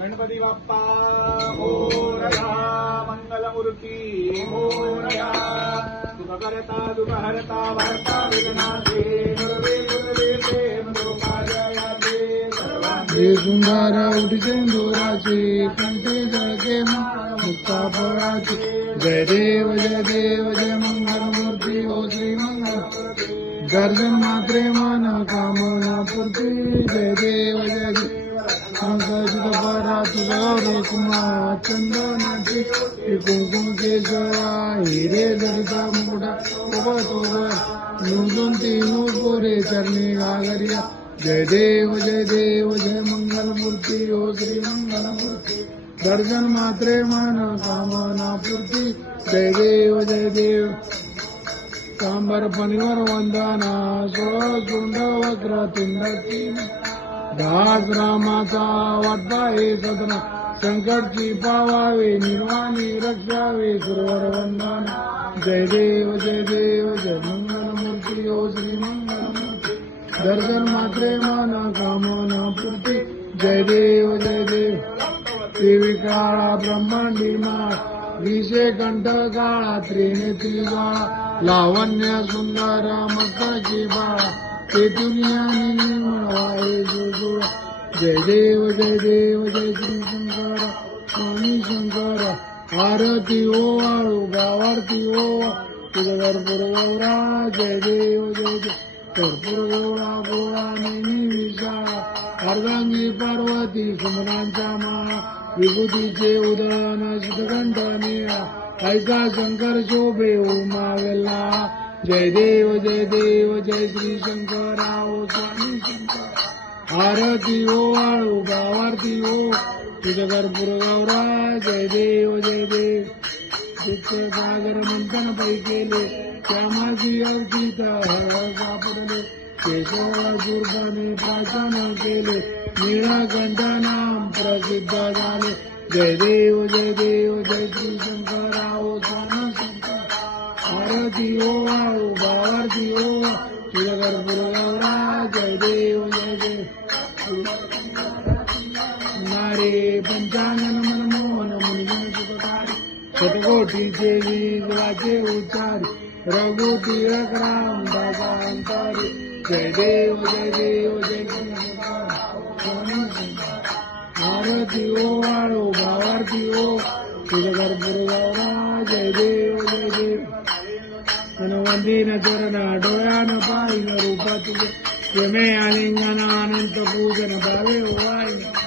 गणपती बाप्पा मोरया, मंगलमूर्ती मोरया, सुखकर्ता दुःखहर्ता भर्ता विघ्नाते सर्वे गुणदेवे मनोकार्याते सर्वांगे सुंदर उठचे दोराचे कंठे जळके मुक्ता फळाचे जय देव जय मंगलमूर्ती ओ श्री मंगल दर्शन मात्रे मन कामना पूर्ती जय देव गौरी कुमार चंदनाची कुंकुम केशवा हिरे जरिता मोठा नूजून तीनू गोरे चरणी गागरिया जय देव जय मंगलमूर्ती ओ श्री मंगलमूर्ती दर्शन मात्रे मन कामना पूर्ती जय देव सांबर पनीर वंदना सोळा वक्र तुंडाची दास रामाचा वाटता हे सदना संकटची पावावे निर्वाणी रक्षावे सुरवर वंदना जय देव जय मंगलमूर्ती ओ श्री मंगलमूर्ती दर्शन मात्रे मन कामना पूर्ती जय देव देवी काळा ब्रह्मांडी माळ विषे कंठ काळा त्रिनेत्री बाळा लावण्य सुंदर मक्काची बाळा ते दुनिया निर्मळवाय जय देव जय श्री शंकर स्वामी शंकर आरती ओ वाळू गावारती ओ तुझं कर्पूर गौरा जय देव कर्पूर गौरा गोळा नेहमी विशाळा अर्धांगी पार्वती सुमनांचा माळा विभूतीचे उदळण शीतकंठ निळा ऐका शंकर शोभे उमा वेल्ला जय देव जय श्री शंकराओ स्वामी शंकर आरती ओ वाळू गावारती ओ तुझं कर्पूर गौरा जय देव जितके सागर मंथन पै केले त्या माझी अवतीत सापडले केशवा दुर्गाने प्रार्थना केले नीळकंठ नाम प्रसिद्ध झाले जय देव जय श्री शंकराओ स्वामी शंकर आरती ओ वाळू गावारती ओ तुझं कर्पूर गौरा जय देव नारे पंचांगन मनमोहन मुनिजन सुखकारी शतकोटीचे वीजवाचे उच्चारी रघुती राम दादा अंतारी जय देव जय स्वामी शंकर आरती ओ वाळू गावारती ओ तुझं कर्पूर गौरा जय देव वंदीन चरण डोळ्यान पाहिन रूप तुझे यमे आलिंगन अनंत पूजन भावे वाईन